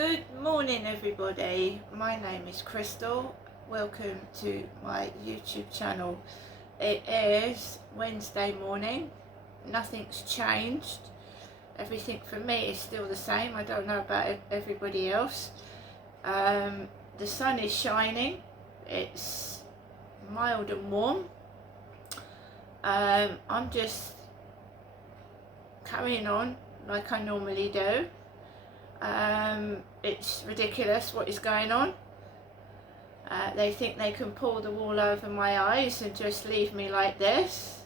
Good morning everybody, my name is Crystal. Welcome to my YouTube channel. It is Wednesday morning, nothing's changed, everything for me is still the same. I don't know about everybody else. The sun is shining, it's mild and warm. I'm just carrying on like I normally do. It's ridiculous what is going on. They think they can pull the wool over my eyes and just leave me like this.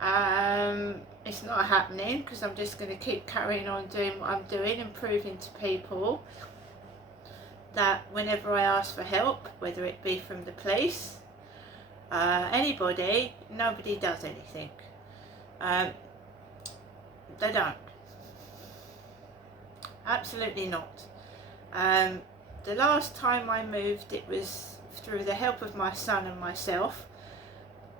It's not happening, because I'm just going to keep carrying on doing what I'm doing and proving to people that whenever I ask for help, whether it be from the police, anybody, nobody does anything. They don't. Absolutely not. The last time I moved, it was through the help of my son and myself.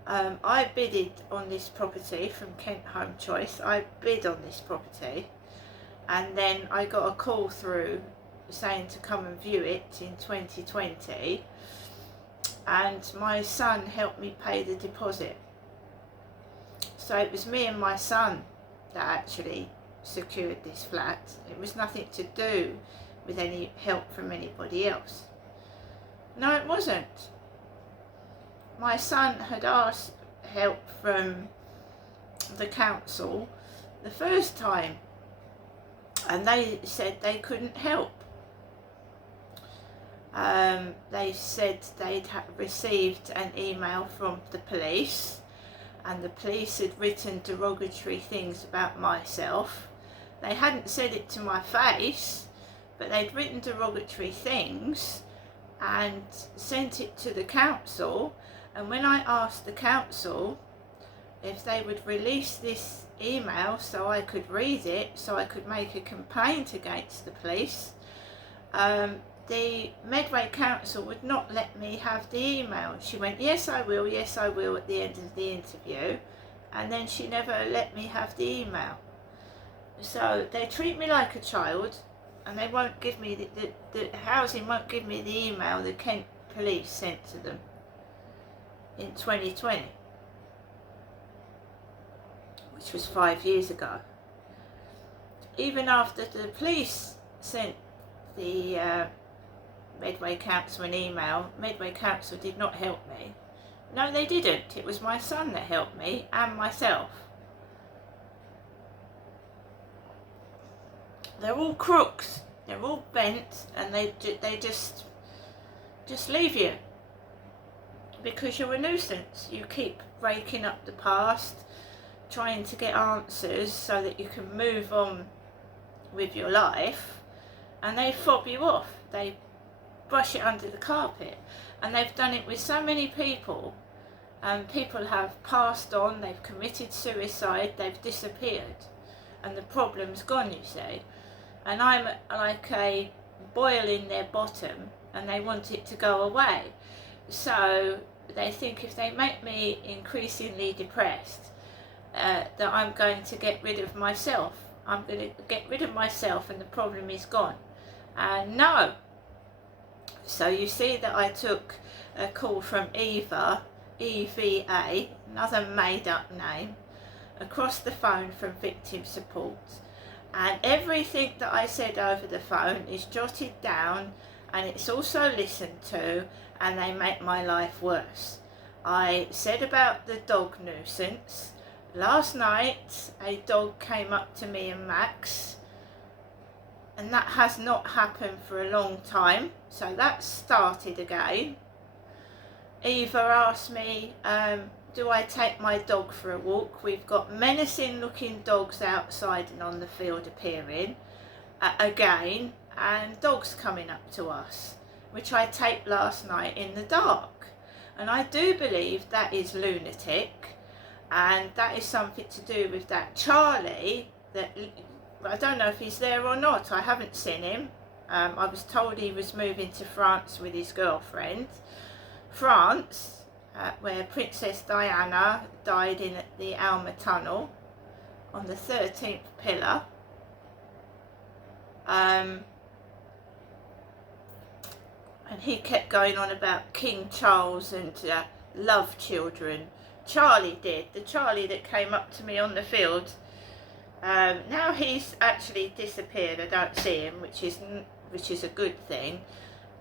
I bidded on this property from Kent Home Choice. I bid on this property, and then I got a call through saying to come and view it in 2020, and my son helped me pay the deposit. So it was me and my son that actually secured this flat. It was nothing to do with any help from anybody else. No, it wasn't. My son had asked help from the council the first time, and they said they couldn't help. They said they'd received an email from the police, and the police had written derogatory things about myself. They hadn't said it to my face, but they'd written derogatory things and sent it to the council. And when I asked the council if they would release this email so I could read it, so I could make a complaint against the police, the Medway Council would not let me have the email. She went, yes I will, at the end of the interview, and then she never let me have the email. So they treat me like a child, and they won't give me the housing won't give me the email the Kent police sent to them in 2020, which was 5 years ago. Even after the police sent the Medway Council an email, Medway Council did not help me. No, they didn't. It was my son that helped me and myself. They're all crooks, they're all bent, and they just leave you because you're a nuisance. You keep raking up the past, trying to get answers so that you can move on with your life, and they fob you off. They brush it under the carpet, and they've done it with so many people. People have passed on, they've committed suicide, they've disappeared, and the problem's gone, you see. And I'm like a boil in their bottom, and they want it to go away. So they think if they make me increasingly depressed, that I'm going to get rid of myself. I'm going to get rid of myself and the problem is gone. No. So you see that I took a call from Eva, EVA, another made up name, across the phone from Victim Support. And everything that I said over the phone is jotted down, and it's also listened to, and they make my life worse. I said about the dog nuisance. Last night a dog came up to me and Max, and that has not happened for a long time, so that started again. Eva asked me, do I take my dog for a walk? We've got menacing looking dogs outside and on the field appearing again, and dogs coming up to us, which I taped last night in the dark. And I do believe that is lunatic, and that is something to do with that Charlie, that I don't know if he's there or not. I haven't seen him. I was told he was moving to France with his girlfriend. France, where Princess Diana died in the Alma Tunnel on the 13th pillar. And he kept going on about King Charles and love children. Charlie did, the Charlie that came up to me on the field. Now he's actually disappeared. I don't see him, which is a good thing.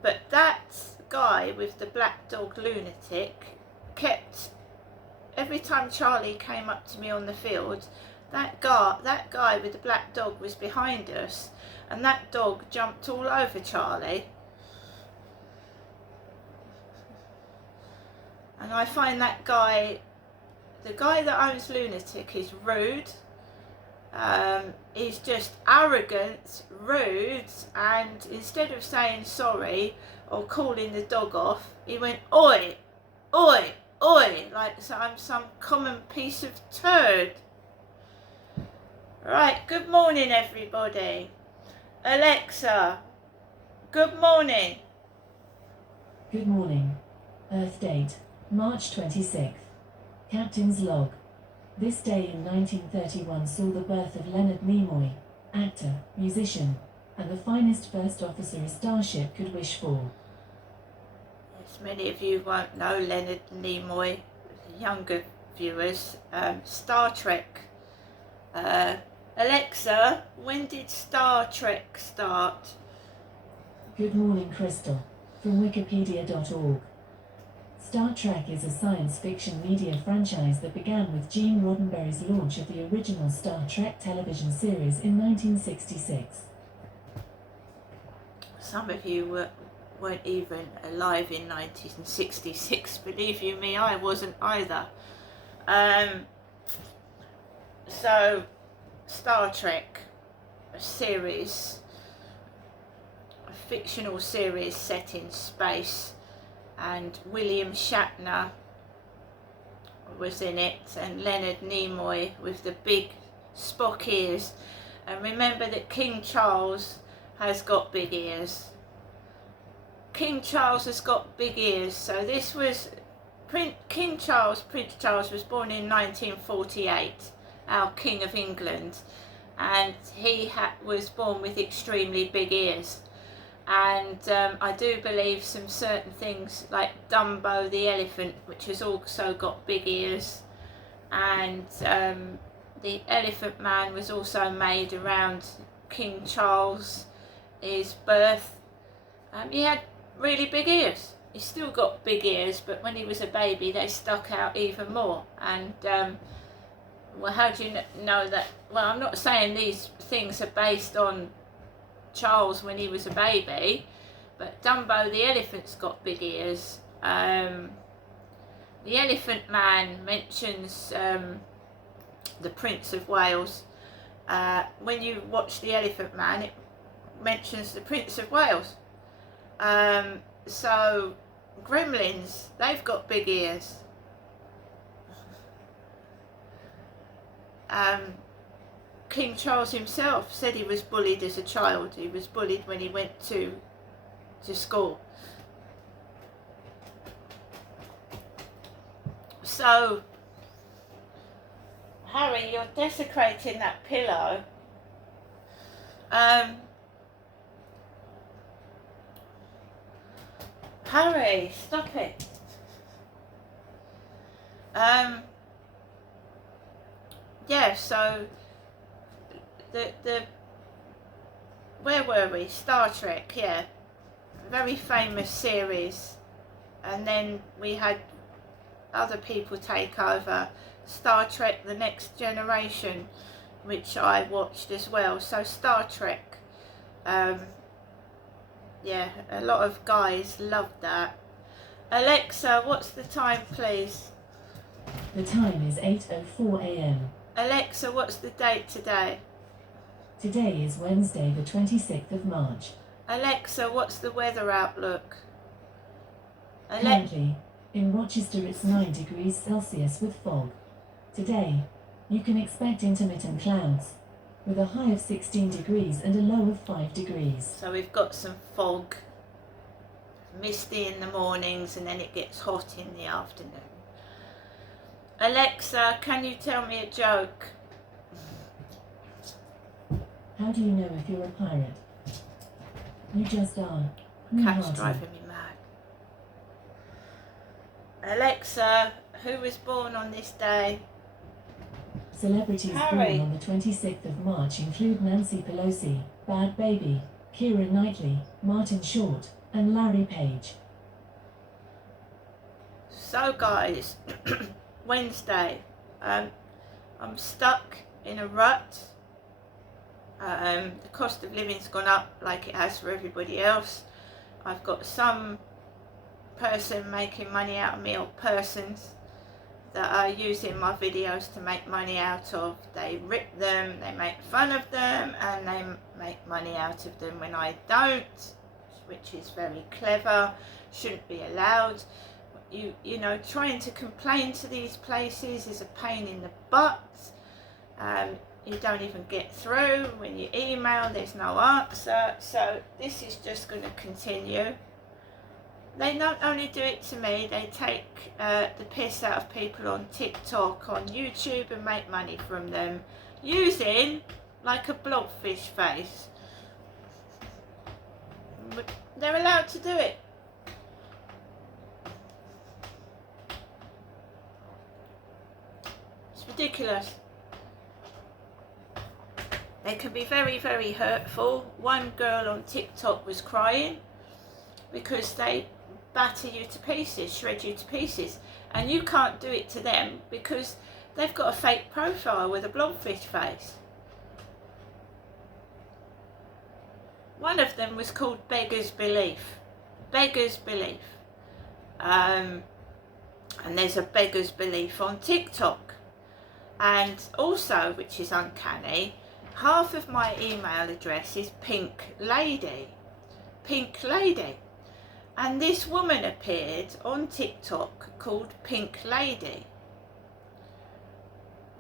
But that guy with the black dog lunatic kept, every time Charlie came up to me on the field, that guy with the black dog was behind us, and that dog jumped all over Charlie. And I find that guy, the guy that owns Lunatic, is rude. He's just arrogant, rude, and instead of saying sorry or calling the dog off, he went oi, oi, oi, like I'm some common piece of turd. Right, good morning everybody. Alexa, good morning. Good morning. Earth date, March 26th. Captain's log. This day in 1931 saw the birth of Leonard Nimoy, actor, musician, and the finest first officer a starship could wish for. Yes, many of you won't know Leonard Nimoy, younger viewers. Star Trek. Alexa, when did Star Trek start? Good morning, Crystal. From Wikipedia.org. Star Trek is a science fiction media franchise that began with Gene Roddenberry's launch of the original Star Trek television series in 1966. Some of you weren't even alive in 1966, believe you me, I wasn't either. So, Star Trek, a series, a fictional series set in space, and William Shatner was in it, and Leonard Nimoy with the big Spock ears. And remember that King Charles has got big ears. King Charles has got big ears. So this was Prince Charles was born in 1948, our King of England, and he was born with extremely big ears. And I do believe some certain things like Dumbo the elephant, which has also got big ears, and the Elephant Man was also made around King Charles' birth. He had really big ears. He's still got big ears, but when he was a baby they stuck out even more. And well, how do you know that? Well, I'm not saying these things are based on Charles when he was a baby, but Dumbo the elephant's got big ears. The Elephant Man mentions the Prince of Wales. When you watch the Elephant Man, it mentions the Prince of Wales. So gremlins, they've got big ears. King Charles himself said he was bullied as a child. He was bullied when he went to school. So, Harry, you're desecrating that pillow. Harry, stop it. Yeah, so the where were we? Star Trek, yeah. Very famous series. And then we had other people take over. Star Trek The Next Generation, which I watched as well. So Star Trek, yeah, a lot of guys loved that. Alexa, what's the time, please? The time is 8:04 a.m. Alexa, what's the date today? Today is Wednesday, the 26th of March. Alexa, what's the weather outlook? Currently, in Rochester it's 9 degrees Celsius with fog. Today, you can expect intermittent clouds, with a high of 16 degrees and a low of 5 degrees. So we've got some fog, misty in the mornings, and then it gets hot in the afternoon. Alexa, can you tell me a joke? How do you know if you're a pirate? You just are. Cat's driving me mad. Alexa, who was born on this day? Celebrities Harry. born on the 26th of March include Nancy Pelosi, Bad Baby, Keira Knightley, Martin Short, and Larry Page. So guys, Wednesday, I'm stuck in a rut. The cost of living's gone up like it has for everybody else. I've got some person making money out of me, or persons that are using my videos to make money out of. They rip them, they make fun of them, and they make money out of them when I don't, which is very clever, shouldn't be allowed. You know, trying to complain to these places is a pain in the butt. You don't even get through. When you email, there's no answer. So this is just going to continue. They not only do it to me, they take the piss out of people on TikTok, on YouTube, and make money from them using like a blobfish face. They're allowed to do it. It's ridiculous. They can be very, very hurtful. One girl on TikTok was crying because they batter you to pieces, shred you to pieces, and you can't do it to them because they've got a fake profile with a blobfish face. One of them was called Beggar's Belief. Beggar's Belief. And there's a Beggar's Belief on TikTok. And also, which is uncanny, half of my email address is Pink Lady. Pink Lady. And this woman appeared on TikTok called Pink Lady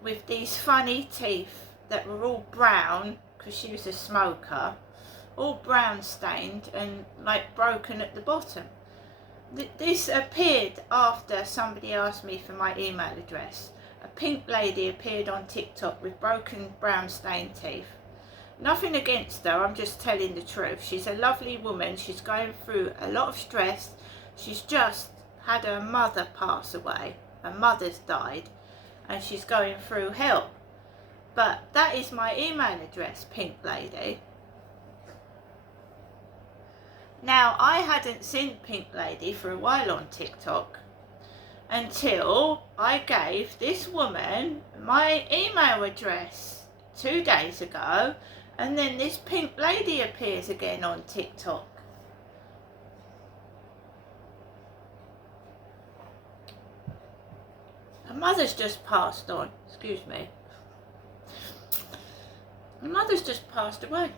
with these funny teeth that were all brown because she was a smoker, all brown stained and like broken at the bottom. This appeared after somebody asked me for my email address. A pink lady appeared on TikTok with broken brown stained teeth. Nothing against her, I'm just telling the truth. She's a lovely woman. She's going through a lot of stress. She's just had her mother pass away. Her mother's died and she's going through hell. But that is my email address, Pink Lady. Now, I hadn't seen Pink Lady for a while on TikTok until I gave this woman my email address 2 days ago. And then this Pink Lady appears again on TikTok. Her mother's just passed on. Excuse me. Her mother's just passed away.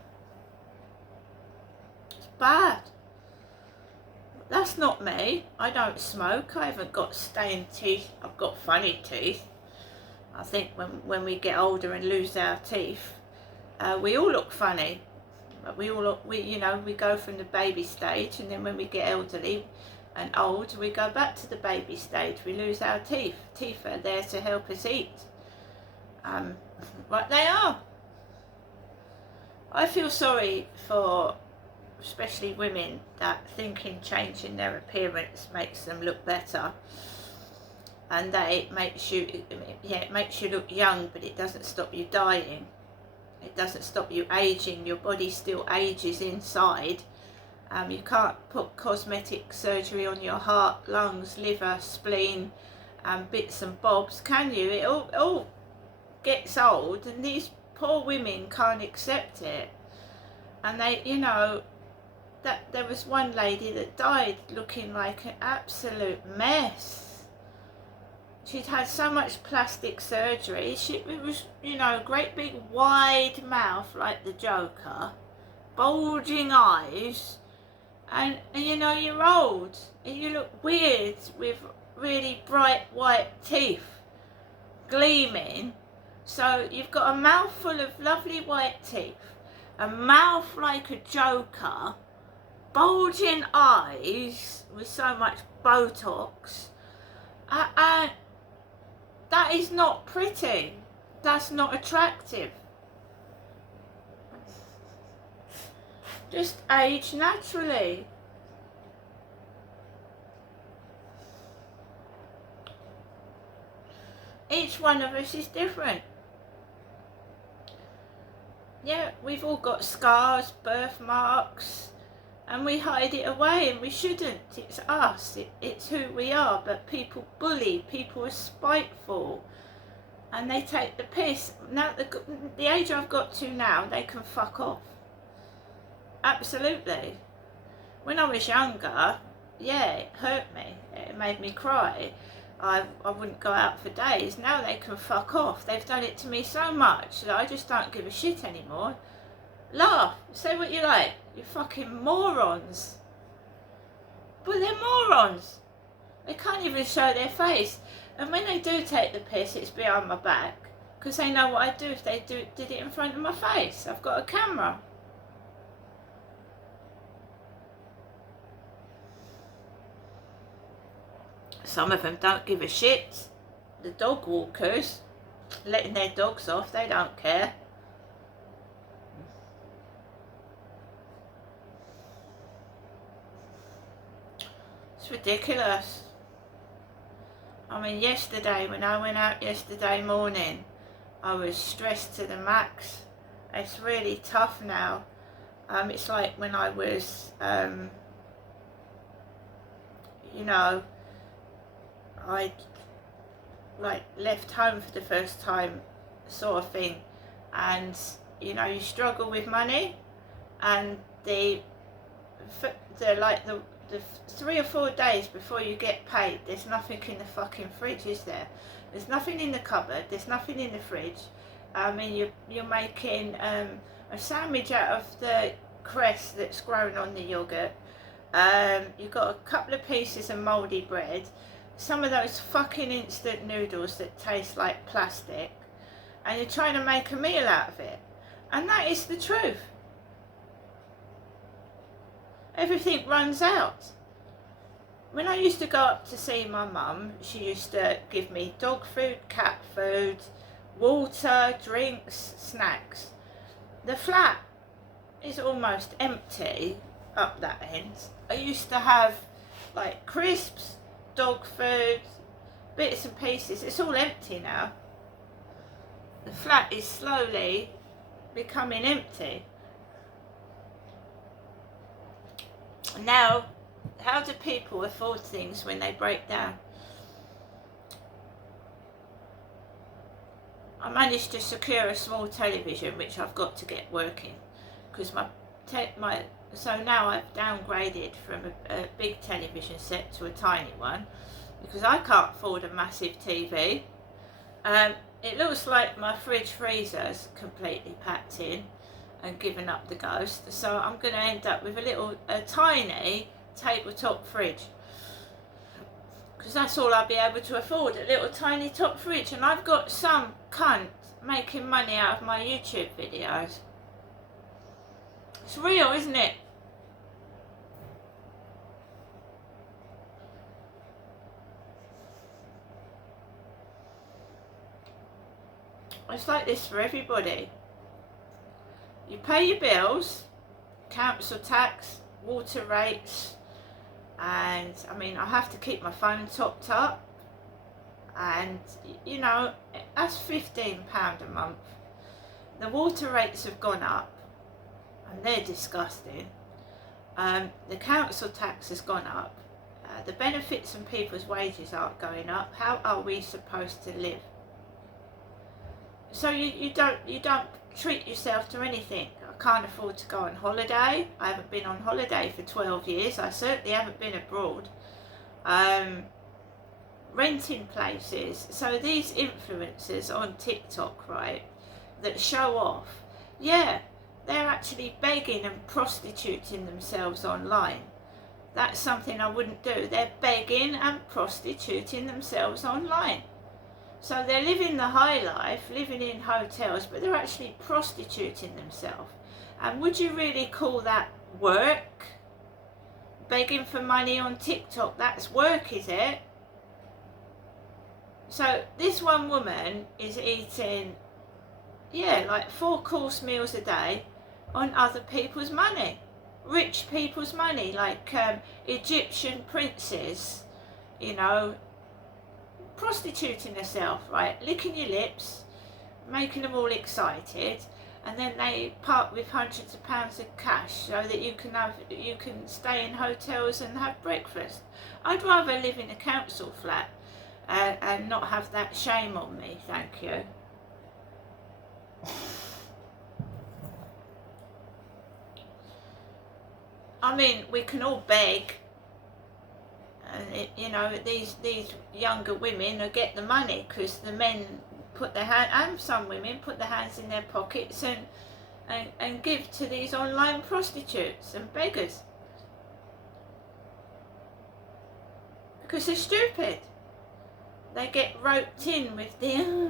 It's bad. That's not me. I don't smoke. I haven't got stained teeth. I've got funny teeth. I think when we get older and lose our teeth, we all look funny. We go from the baby stage, and then when we get elderly and old, we go back to the baby stage. We lose our teeth. Teeth are there to help us eat. Right, they are. I feel sorry for especially women that thinking changing their appearance makes them look better. And that it makes you look young, but it doesn't stop you dying. It doesn't stop you aging. Your body still ages inside. You can't put cosmetic surgery on your heart, lungs, liver, spleen, bits and bobs, can you? It all gets old, and these poor women can't accept it. And they, that there was one lady that died looking like an absolute mess. She'd had so much plastic surgery. It was, great big wide mouth like the Joker, bulging eyes, and you're old and you look weird with really bright white teeth gleaming. So you've got a mouth full of lovely white teeth, a mouth like a Joker, bulging eyes with so much Botox, and that is not pretty. That's not attractive. Just age naturally. Each one of us is different. Yeah, we've all got scars, birthmarks, and we hide it away, and we shouldn't. It's us, it's who we are. But people bully, people are spiteful, and they take the piss. Now, the age I've got to now, they can fuck off. Absolutely. When I was younger, yeah, it hurt me. It made me cry. I wouldn't go out for days. Now they can fuck off. They've done it to me so much that I just don't give a shit anymore. Laugh. Say what you like. You fucking morons. But they're morons. They can't even show their face. And when they do take the piss, it's behind my back. Because they know what I'd do if they did it in front of my face. I've got a camera. Some of them don't give a shit. The dog walkers, letting their dogs off, they don't care. It's ridiculous. I mean, yesterday, when I went out yesterday morning, I was stressed to the max. It's really tough now. It's like when I was, you know, I like left home for the first time, sort of thing, and you know, you struggle with money, and the 3 or 4 days before you get paid, there's nothing in the fucking fridge, is there? There's nothing in the cupboard, there's nothing in the fridge. I mean, you're making a sandwich out of the cress that's grown on the yogurt. You've got a couple of pieces of mouldy bread, some of those fucking instant noodles that taste like plastic, and you're trying to make a meal out of it. And that is the truth. Everything runs out. When I used to go up to see my mum, she used to give me dog food, cat food, water, drinks, snacks. The flat is almost empty up that end. I used to have like crisps, dog food, bits and pieces. It's all empty now. The flat is slowly becoming empty. Now, how do people afford things when they break down? I managed to secure a small television, which I've got to get working, because so now I've downgraded from a big television set to a tiny one, because I can't afford a massive TV. It looks like my fridge freezer's completely packed in and given up the ghost, so I'm going to end up with a tiny tabletop fridge, because that's all I'll be able to afford, a little tiny top fridge. And I've got some cunt making money out of my YouTube videos. It's real, isn't it? It's like this for everybody. You pay your bills, council tax, water rates, and I mean, I have to keep my phone topped up, and you know, that's £15 a month. The water rates have gone up, and they're disgusting. The council tax has gone up. The benefits and people's wages aren't going up. How are we supposed to live? So you don't treat yourself to anything. I can't afford to go on holiday. I haven't been on holiday for 12 years. I certainly haven't been abroad. Renting places. So these influencers on TikTok, right, that show off, yeah, they're actually begging and prostituting themselves online. That's something I wouldn't do. They're begging and prostituting themselves online. So they're living the high life, living in hotels, but they're actually prostituting themselves. And would you really call that work? Begging for money on TikTok, that's work, is it? So this one woman is eating, yeah, like 4-course meals a day on other people's money. Rich people's money, like Egyptian princes, you know, prostituting herself, right? Licking your lips, making them all excited, and then they part with hundreds of pounds of cash so that you can stay in hotels and have breakfast. I'd rather live in a council flat and not have that shame on me, thank you. I mean, we can all beg, and you know, these younger women will get the money because the men put their hand, and some women put their hands in their pockets and give to these online prostitutes and beggars because they're stupid. They get roped in with they're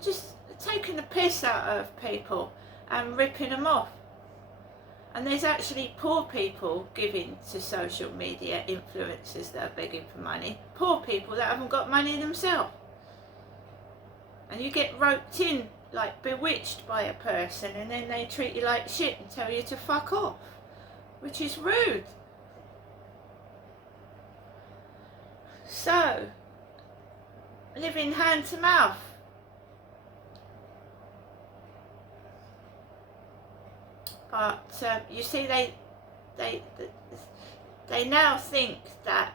just taking the piss out of people and ripping them off. And there's actually poor people giving to social media influencers that are begging for money. Poor people that haven't got money themselves. And you get roped in, like bewitched by a person, and then they treat you like shit and tell you to fuck off, which is rude. So, living hand to mouth. But you see, they now think that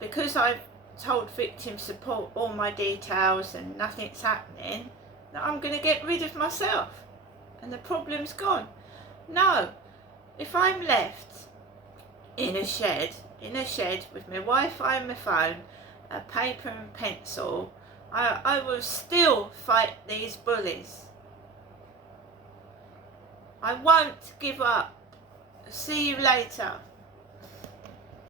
because I've told victim support all my details and nothing's happening, that I'm going to get rid of myself and the problem's gone. No, if I'm left in a shed with my Wi-Fi and my phone, a paper and pencil, I will still fight these bullies. I won't give up. See you later.